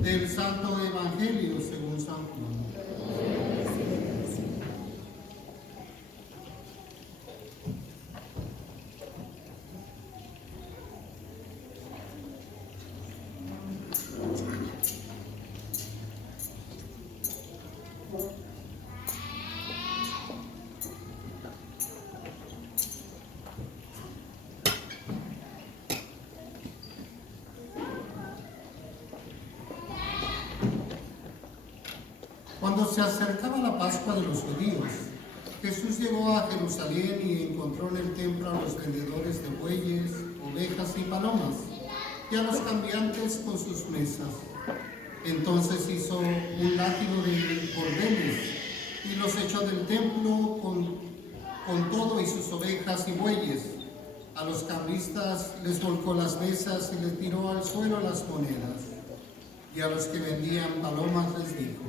Del Santo Evangelio según San Juan. Cuando se acercaba la Pascua de los judíos, Jesús llegó a Jerusalén y encontró en el templo a los vendedores de bueyes, ovejas y palomas, y a los cambiantes con sus mesas. Entonces hizo un látigo de cordeles y los echó del templo con todo y sus ovejas y bueyes. A los cambistas les volcó las mesas y les tiró al suelo las monedas. Y a los que vendían palomas les dijo: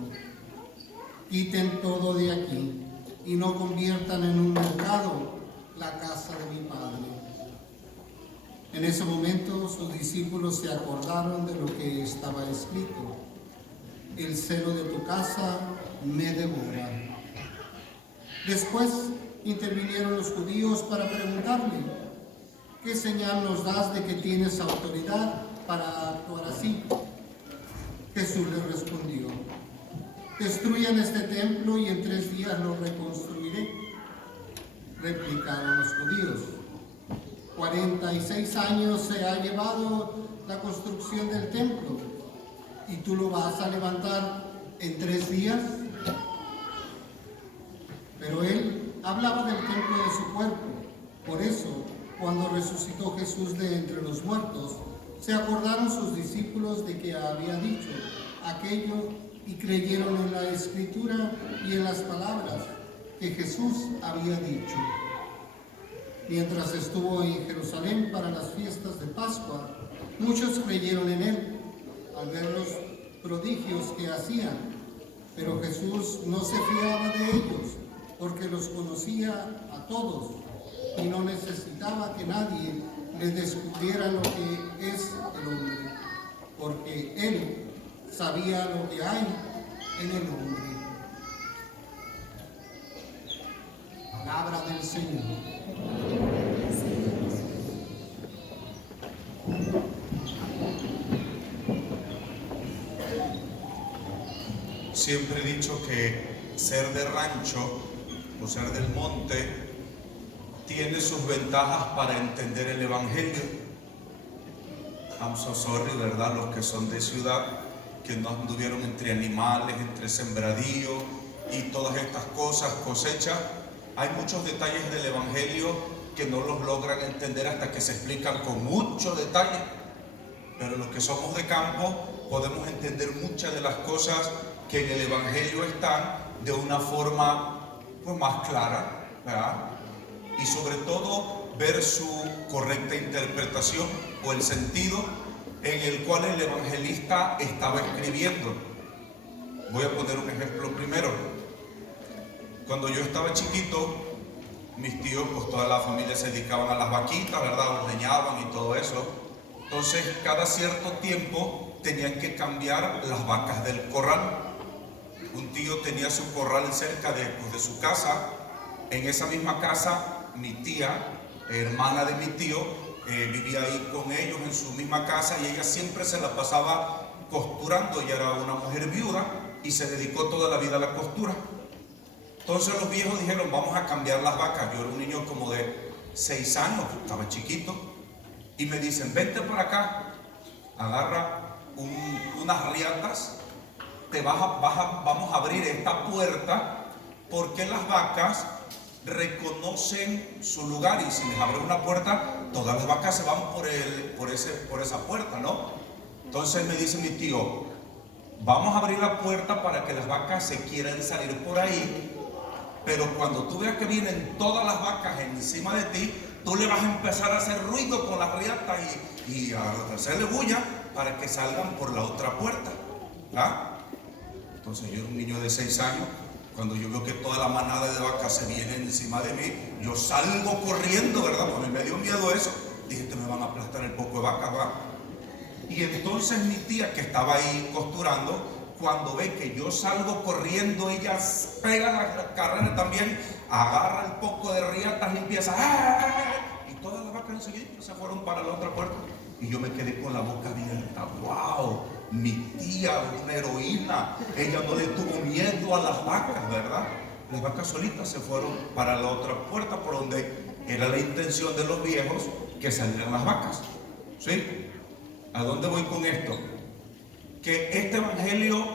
quiten todo de aquí y no conviertan en un mercado la casa de mi Padre. En ese momento sus discípulos se acordaron de lo que estaba escrito: el celo de tu casa me devora. Después intervinieron los judíos para preguntarle: ¿qué señal nos das de que tienes autoridad para actuar así? Jesús les respondió: destruyan este templo y en 3 días lo reconstruiré. Replicaron los judíos: 46 años se ha llevado la construcción del templo, ¿y tú lo vas a levantar en 3 días? Pero él hablaba del templo de su cuerpo. Por eso, cuando resucitó Jesús de entre los muertos, se acordaron sus discípulos de que había dicho aquello y creyeron en la Escritura y en las palabras que Jesús había dicho. Mientras estuvo en Jerusalén para las fiestas de Pascua, muchos creyeron en él al ver los prodigios que hacían, pero Jesús no se fiaba de ellos porque los conocía a todos y no necesitaba que nadie les descubriera lo que es el hombre, porque él sabía lo que hay en el hombre. Palabra del Señor. Siempre he dicho que ser de rancho o ser del monte tiene sus ventajas para entender el Evangelio. I'm so sorry, ¿verdad? Los que son de ciudad, que no anduvieron entre animales, entre sembradíos y todas estas cosas, cosechas. Hay muchos detalles del Evangelio que no los logran entender hasta que se explican con mucho detalle. Pero los que somos de campo podemos entender muchas de las cosas que en el Evangelio están de una forma pues, más clara, ¿verdad? Y sobre todo ver su correcta interpretación o el sentido en el cual el evangelista estaba escribiendo. Voy a poner un ejemplo primero. Cuando yo estaba chiquito, mis tíos, pues toda la familia se dedicaban a las vaquitas, ¿verdad? Ordeñaban y todo eso. Entonces, cada cierto tiempo tenían que cambiar las vacas del corral. Un tío tenía su corral cerca de su casa. En esa misma casa, mi tía, hermana de mi tío, vivía ahí con ellos en su misma casa y ella siempre se la pasaba costurando. Ella era una mujer viuda y se dedicó toda la vida a la costura. Entonces los viejos dijeron: vamos a cambiar las vacas. Yo era un niño como de 6 años, estaba chiquito, y me dicen: vente por acá, agarra unas riatas, vamos a abrir esta puerta porque las vacas reconocen su lugar, y si les abre una puerta, todas las vacas se van por esa puerta, ¿no? Entonces me dice mi tío: vamos a abrir la puerta para que las vacas se quieran salir por ahí, pero cuando tú veas que vienen todas las vacas encima de ti, tú le vas a empezar a hacer ruido con las riatas y a hacerle bulla para que salgan por la otra puerta, ¿verdad? Entonces yo era un niño de 6 años. Cuando yo veo que toda la manada de vacas se viene encima de mí, yo salgo corriendo, ¿verdad? Porque me dio miedo eso. Dije: me van a aplastar el poco de vacas, ¿va? Y entonces mi tía, que estaba ahí costurando, cuando ve que yo salgo corriendo, ella pega la carrera también, agarra el poco de riatas y empieza y todas las vacas enseguida se fueron para la otra puerta. Y yo me quedé con la boca abierta. ¡Wow! Mi tía, una heroína. Ella no le tuvo miedo a las vacas, ¿verdad? Las vacas solitas se fueron para la otra puerta, por donde era la intención de los viejos que salieran las vacas. ¿Sí? ¿A dónde voy con esto? Que este evangelio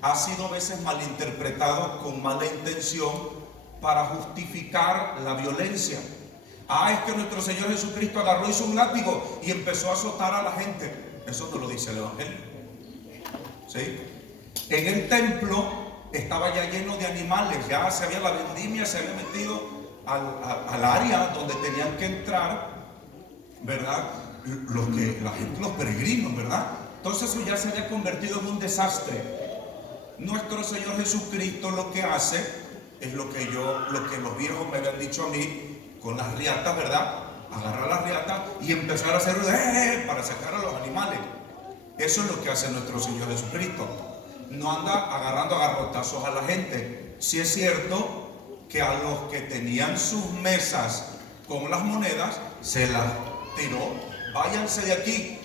ha sido a veces malinterpretado con mala intención para justificar la violencia. Es que nuestro Señor Jesucristo agarró, hizo un látigo y empezó a azotar a la gente. Eso no lo dice el evangelio. ¿Sí? En el templo estaba ya lleno de animales, ya se había la vendimia, se había metido al área donde tenían que entrar, ¿verdad? Los peregrinos, ¿verdad? Entonces eso ya se había convertido en un desastre. Nuestro Señor Jesucristo lo que hace es lo que los viejos me habían dicho a mí con las riatas, ¿verdad? Agarrar las riatas y empezar a hacer para sacar a los animales. Eso es lo que hace nuestro Señor Jesucristo. No anda agarrando a garrotazos a la gente. Sí es cierto que a los que tenían sus mesas con las monedas se las tiró. Váyanse de aquí,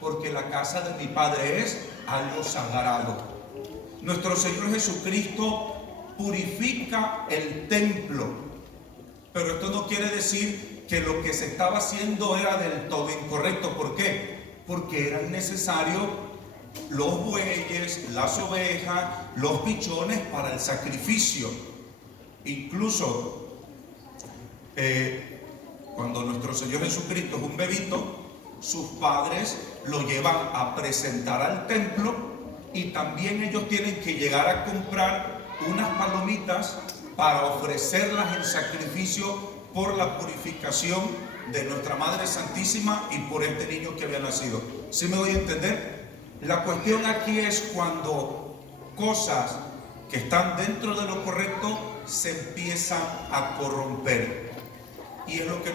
porque la casa de mi Padre es algo sagrado. Nuestro Señor Jesucristo purifica el templo, pero esto no quiere decir que lo que se estaba haciendo era del todo incorrecto. ¿Por qué? Porque eran necesarios los bueyes, las ovejas, los pichones para el sacrificio. Incluso cuando nuestro Señor Jesucristo es un bebito, sus padres lo llevan a presentar al templo y también ellos tienen que llegar a comprar unas palomitas para ofrecerlas en sacrificio por la purificación de nuestra Madre Santísima y por este niño que había nacido. ¿Sí me doy a entender? La cuestión aquí es cuando cosas que están dentro de lo correcto se empiezan a corromper. Y es lo que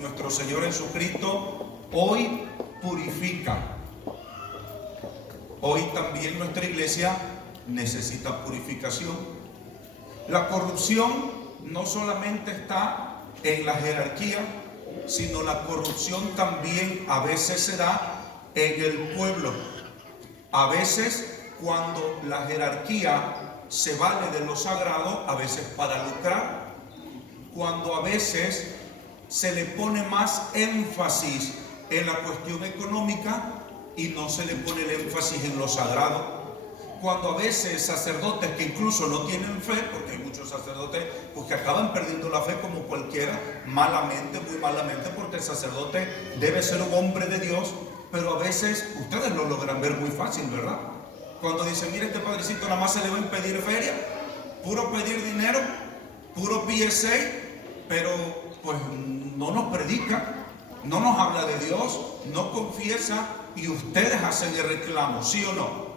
nuestro Señor Jesucristo hoy purifica. Hoy también nuestra iglesia necesita purificación. La corrupción no solamente está en la jerarquía, sino la corrupción también a veces se da en el pueblo. A veces cuando la jerarquía se vale de lo sagrado, a veces para lucrar. Cuando a veces se le pone más énfasis en la cuestión económica y no se le pone el énfasis en lo sagrado. Cuando a veces sacerdotes que incluso no tienen fe, porque hay muchos sacerdotes pues, que acaban perdiendo la fe como cualquiera, malamente, muy malamente, porque el sacerdote debe ser un hombre de Dios, pero a veces ustedes lo logran ver muy fácil, ¿verdad? Cuando dicen, mire, este padrecito nada más se le va a impedir feria, puro pedir dinero, puro PSA, pero pues no nos predica, no nos habla de Dios, no confiesa y ustedes hacen el reclamo, ¿sí o no?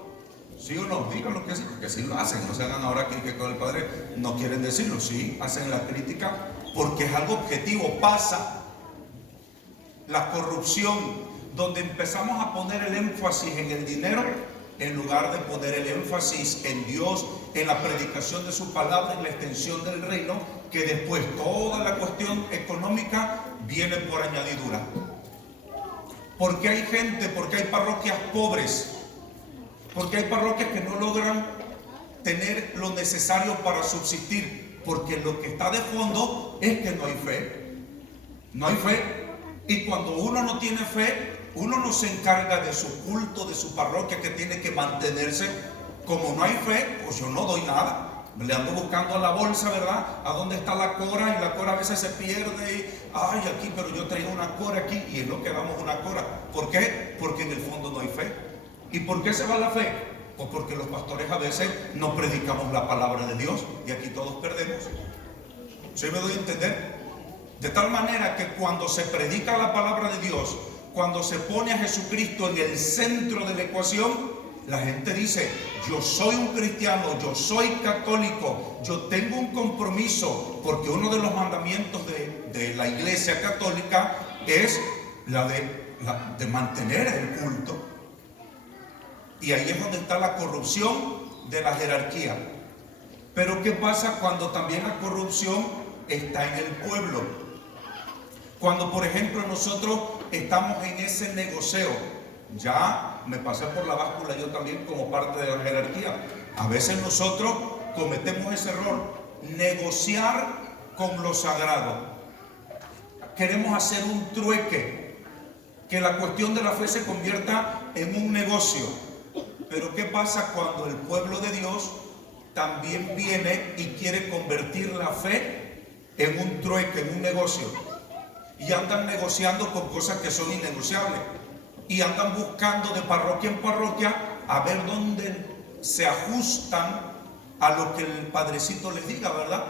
¿Sí o no? Díganlo que sí, porque sí lo hacen. No se hagan ahora que con el Padre no quieren decirlo. Sí, hacen la crítica porque es algo objetivo. Pasa la corrupción, donde empezamos a poner el énfasis en el dinero en lugar de poner el énfasis en Dios, en la predicación de su palabra, en la extensión del reino, que después toda la cuestión económica viene por añadidura. Porque hay gente, porque hay parroquias pobres, porque hay parroquias que no logran tener lo necesario para subsistir, porque lo que está de fondo es que no hay fe. No hay fe. Y cuando uno no tiene fe, uno no se encarga de su culto, de su parroquia que tiene que mantenerse. Como no hay fe, pues yo no doy nada. Le ando buscando a la bolsa, ¿verdad? ¿A dónde está la cora? Y la cora a veces se pierde. Y, ay, aquí, pero yo traigo una cora aquí y es lo que damos una cora. ¿Por qué? Porque en el fondo no hay fe. ¿Y por qué se va la fe? Pues porque los pastores a veces no predicamos la palabra de Dios y aquí todos perdemos. ¿Sí me doy a entender? De tal manera que cuando se predica la palabra de Dios, cuando se pone a Jesucristo en el centro de la ecuación, la gente dice, yo soy un cristiano, yo soy católico, yo tengo un compromiso, porque uno de los mandamientos de la iglesia católica es la de mantener el culto. Y ahí es donde está la corrupción de la jerarquía. Pero ¿qué pasa cuando también la corrupción está en el pueblo? Cuando, por ejemplo, nosotros estamos en ese negocio, ya me pasé por la báscula yo también como parte de la jerarquía. A veces nosotros cometemos ese error, negociar con lo sagrado. Queremos hacer un trueque, que la cuestión de la fe se convierta en un negocio. Pero ¿qué pasa cuando el pueblo de Dios también viene y quiere convertir la fe en un trueque, en un negocio? Y andan negociando con cosas que son innegociables. Y andan buscando de parroquia en parroquia a ver dónde se ajustan a lo que el padrecito les diga, ¿verdad?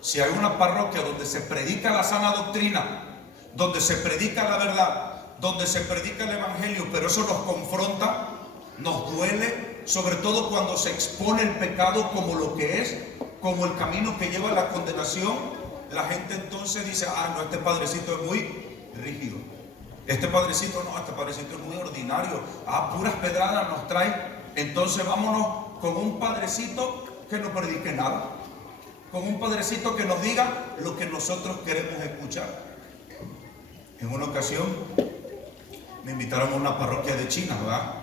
Si hay una parroquia donde se predica la sana doctrina, donde se predica la verdad, donde se predica el evangelio, pero eso nos confronta, nos duele, sobre todo cuando se expone el pecado como lo que es, como el camino que lleva a la condenación, la gente entonces dice, no, este padrecito es muy rígido. Este padrecito es muy ordinario. Puras pedradas nos trae. Entonces vámonos con un padrecito que no predique nada. Con un padrecito que nos diga lo que nosotros queremos escuchar. En una ocasión me invitaron a una parroquia de China, ¿verdad?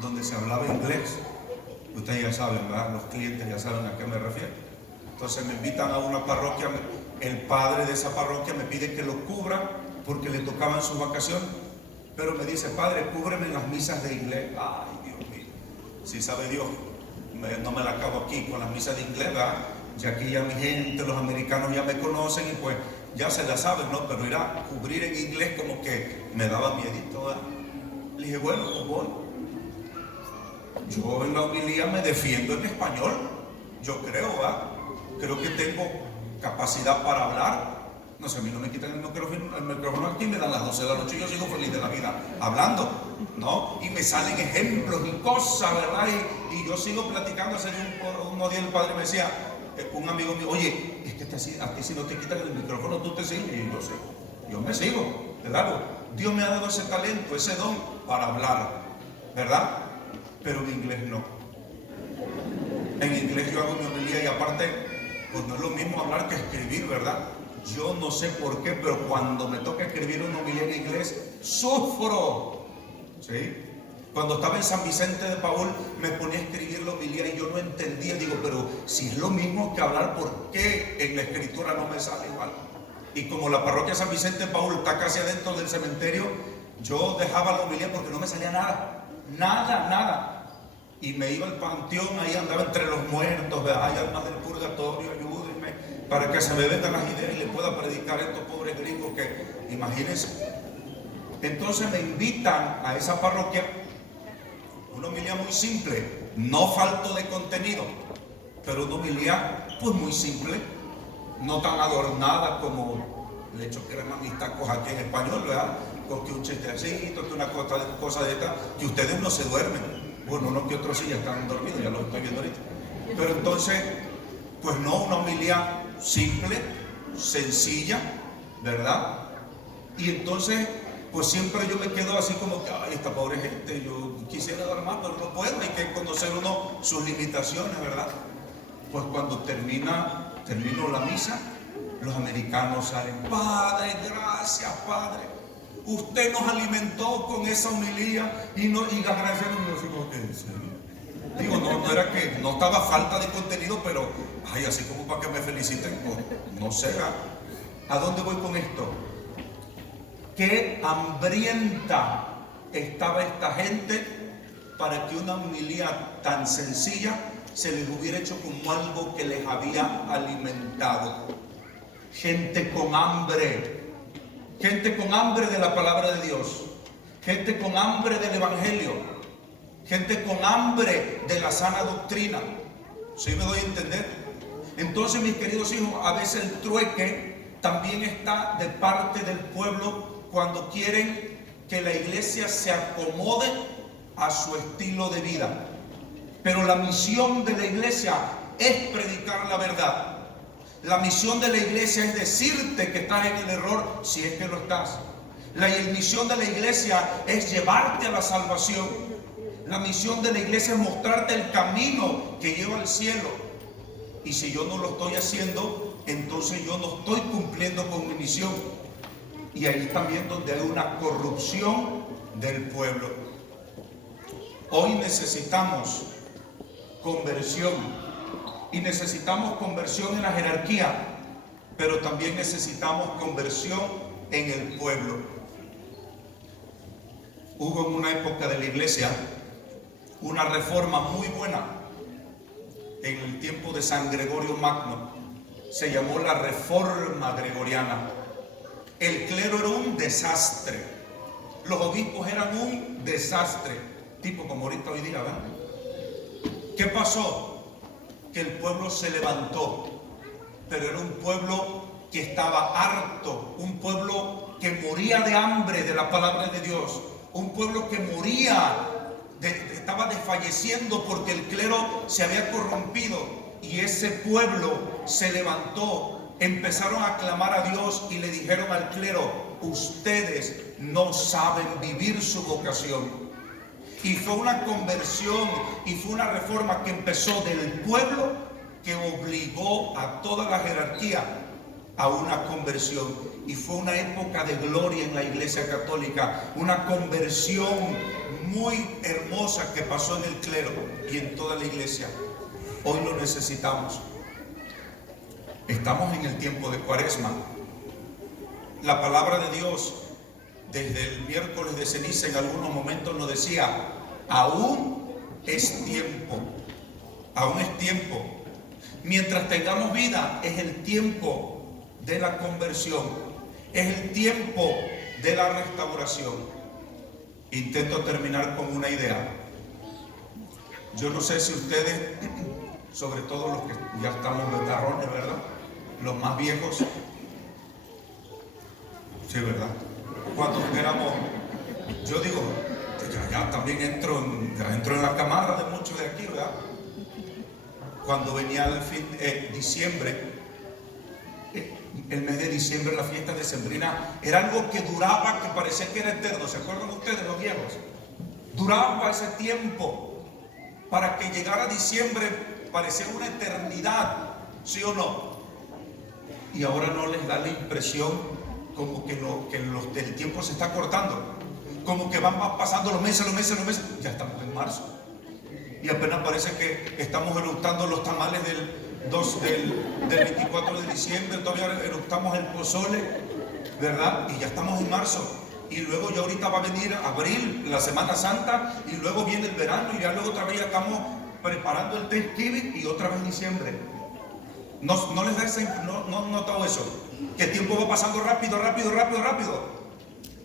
Donde se hablaba inglés. Ustedes ya saben, ¿verdad? Los clientes ya saben a qué me refiero. Entonces me invitan a una parroquia. El padre de esa parroquia me pide que lo cubra porque le tocaban sus vacaciones. Pero me dice, padre, cúbreme en las misas de inglés. Ay, Dios mío. Si sabe Dios, no me la acabo aquí con las misas de inglés, ¿verdad? Ya aquí ya mi gente, los americanos ya me conocen y pues ya se la saben, ¿no? Pero ir a cubrir en inglés como que me daba miedito, ¿verdad? Le dije, bueno, pues voy. Yo en la homilía me defiendo en español. Yo creo, ¿verdad? Creo que tengo capacidad para hablar. No sé, a mí no me quitan el micrófono aquí, me dan las 12 de la noche y yo sigo feliz de la vida hablando, ¿no? Y me salen ejemplos y cosas, ¿verdad? Y yo sigo platicando. Hace unos días el padre me decía, un amigo mío, oye, es que a ti si no te quitan el micrófono, tú te sigues. Y yo sé, yo me sigo, ¿verdad? Dios me ha dado ese talento, ese don para hablar, ¿verdad? Pero en inglés no. En inglés yo hago mi homilía y aparte, pues no es lo mismo hablar que escribir, ¿verdad? Yo no sé por qué, pero cuando me toca escribir una homilía en inglés, sufro, ¿sí? Cuando estaba en San Vicente de Paúl, me ponía a escribir la homilía y yo no entendía. Digo, pero si es lo mismo que hablar, ¿por qué en la escritura no me sale igual? Y como la parroquia San Vicente de Paúl está casi adentro del cementerio, yo dejaba la homilía porque no me salía nada, nada. Y me iba al panteón, ahí andaba entre los muertos, hay almas del purgatorio, ayúdenme, para que se me vengan las ideas y le pueda predicar a estos pobres gringos que, imagínense. Entonces me invitan a esa parroquia, una homilía muy simple, no falto de contenido, pero una homilía pues muy simple, no tan adornada como le echo crema a mis tacos aquí en español, ¿verdad? Porque un chistecito, que una cosa de esta, que ustedes no se duermen. Bueno, unos que otros sí ya están dormidos, ya lo estoy viendo ahorita. Pero entonces, pues no, una homilía simple, sencilla, ¿verdad? Y entonces, pues siempre yo me quedo así como que, ay, esta pobre gente, yo quisiera dar más, pero no puedo, hay que conocer uno sus limitaciones, ¿verdad? Pues cuando termino la misa, los americanos salen, Padre, gracias, Padre. Usted nos alimentó con esa homilía y gracias a Dios. Digo, no era que no estaba falta de contenido, pero ay, así como para que me feliciten, no sé. ¿A dónde voy con esto? Qué hambrienta estaba esta gente para que una homilía tan sencilla se les hubiera hecho como algo que les había alimentado. Gente con hambre de la palabra de Dios, gente con hambre del evangelio, gente con hambre de la sana doctrina. ¿Sí me doy a entender? Entonces, mis queridos hijos, a veces el trueque también está de parte del pueblo cuando quieren que la iglesia se acomode a su estilo de vida. Pero la misión de la iglesia es predicar la verdad. La misión de la iglesia es decirte que estás en el error si es que lo estás. La misión de la iglesia es llevarte a la salvación. La misión de la iglesia es mostrarte el camino que lleva al cielo. Y si yo no lo estoy haciendo, entonces yo no estoy cumpliendo con mi misión. Y ahí es también donde hay una corrupción del pueblo. Hoy necesitamos conversión. Y necesitamos conversión en la jerarquía, pero también necesitamos conversión en el pueblo. Hubo en una época de la iglesia una reforma muy buena en el tiempo de San Gregorio Magno. Se llamó la Reforma Gregoriana. El clero era un desastre, los obispos eran un desastre, tipo como ahorita hoy día, ¿verdad? ¿Qué pasó? Que el pueblo se levantó, pero era un pueblo que estaba harto, un pueblo que moría de hambre de la palabra de Dios, un pueblo que moría, estaba desfalleciendo porque el clero se había corrompido, y ese pueblo se levantó, empezaron a clamar a Dios y le dijeron al clero: ustedes no saben vivir su vocación. Y fue una conversión y fue una reforma que empezó del pueblo, que obligó a toda la jerarquía a una conversión. Y fue una época de gloria en la iglesia católica, una conversión muy hermosa que pasó en el clero y en toda la iglesia. Hoy lo necesitamos. Estamos en el tiempo de Cuaresma. La palabra de Dios desde el miércoles de ceniza en algunos momentos nos decía: aún es tiempo, aún es tiempo. Mientras tengamos vida, es el tiempo de la conversión, es el tiempo de la restauración. Intento terminar con una idea. Yo no sé si ustedes, sobre todo los que ya estamos veteranones, ¿verdad? Los más viejos, sí, ¿verdad? Cuando éramos, yo digo, ya también entro en la camada de muchos de aquí, ¿verdad? Cuando venía el diciembre, el mes de diciembre, la fiesta decembrina, era algo que duraba, que parecía que era eterno. ¿Se acuerdan ustedes, los viejos? Duraba ese tiempo. Para que llegara diciembre parecía una eternidad, ¿sí o no? Y ahora no les da la impresión como que el tiempo se está cortando, como que van pasando los meses, ya estamos en marzo y apenas parece que estamos eructando los tamales del 24 de diciembre, todavía eructamos el pozole, ¿verdad? Y ya estamos en marzo, y luego ya ahorita va a venir abril, la Semana Santa, y luego viene el verano, y ya luego otra vez ya estamos preparando el Thanksgiving y otra vez diciembre. ¿No les da no han notado eso? Que el tiempo va pasando rápido.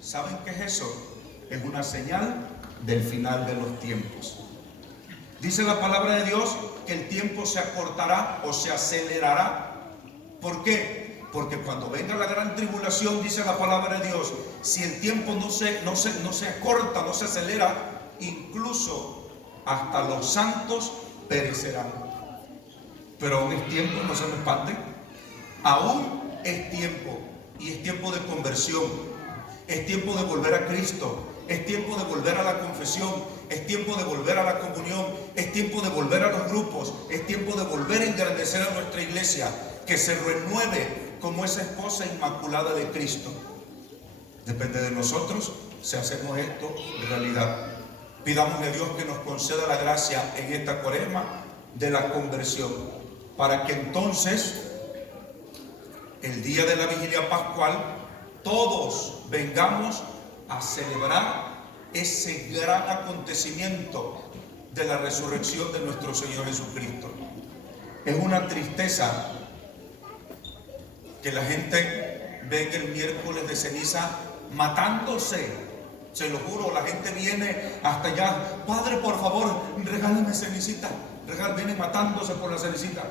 ¿Saben qué es eso? Es una señal del final de los tiempos. Dice la palabra de Dios que el tiempo se acortará o se acelerará. ¿Por qué? Porque cuando venga la gran tribulación, dice la palabra de Dios, si el tiempo no se acorta, no se acelera, incluso hasta los santos perecerán. Pero aún es tiempo, no se me espanten. Aún es tiempo, y es tiempo de conversión, es tiempo de volver a Cristo, es tiempo de volver a la confesión, es tiempo de volver a la comunión, es tiempo de volver a los grupos, es tiempo de volver a engrandecer a nuestra iglesia, que se renueve como esa esposa inmaculada de Cristo. Depende de nosotros si hacemos esto realidad. Pidámosle a Dios que nos conceda la gracia en esta Cuaresma de la conversión, para que entonces el día de la vigilia pascual todos vengamos a celebrar ese gran acontecimiento de la resurrección de nuestro Señor Jesucristo. Es una tristeza que la gente venga el miércoles de ceniza matándose. Se lo juro, la gente viene hasta allá: Padre, por favor, regálame cenicita. Viene matándose por la cenicita.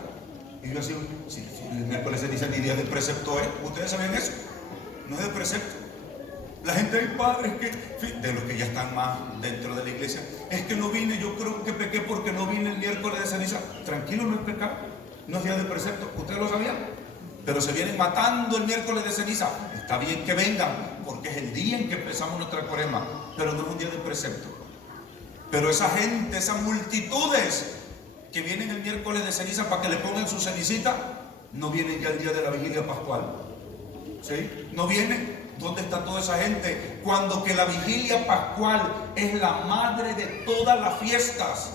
Y yo así, sí, el miércoles de ceniza ni día de precepto es. ¿Ustedes saben eso? No es de precepto. La gente, ay, Padre, es que, de los que ya están más dentro de la iglesia, es que no vine, yo creo que pequé porque no vine el miércoles de ceniza. Tranquilo, no es pecado, no es día de precepto. ¿Ustedes lo sabían? Pero se vienen matando el miércoles de ceniza. Está bien que vengan, porque es el día en que empezamos nuestra Cuaresma, pero no es un día de precepto. Pero esa gente, esas multitudes que vienen el miércoles de ceniza para que le pongan su cenicita, no vienen ya el día de la vigilia pascual. ¿Sí? No vienen. ¿Dónde está toda esa gente? Cuando que la vigilia pascual es la madre de todas las fiestas.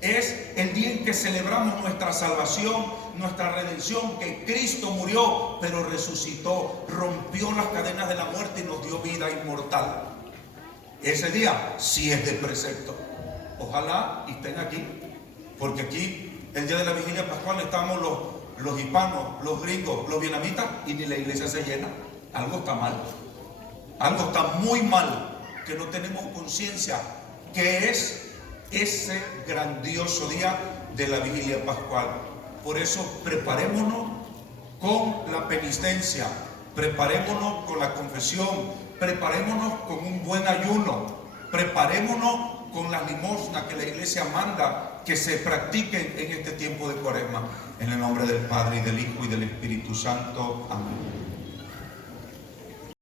Es el día en que celebramos nuestra salvación, nuestra redención, que Cristo murió, pero resucitó, rompió las cadenas de la muerte y nos dio vida inmortal. Ese día sí es de precepto. Ojalá y estén aquí, porque aquí el día de la vigilia pascual estamos los hispanos, los gringos, los vietnamitas, y ni la iglesia se llena. Algo está mal, algo está muy mal, que no tenemos conciencia que es ese grandioso día de la vigilia pascual. Por eso preparémonos con la penitencia, preparémonos con la confesión, preparémonos con un buen ayuno, preparémonos con las limosnas que la iglesia manda que se practiquen en este tiempo de Cuaresma. En el nombre del Padre, y del Hijo, y del Espíritu Santo. Amén.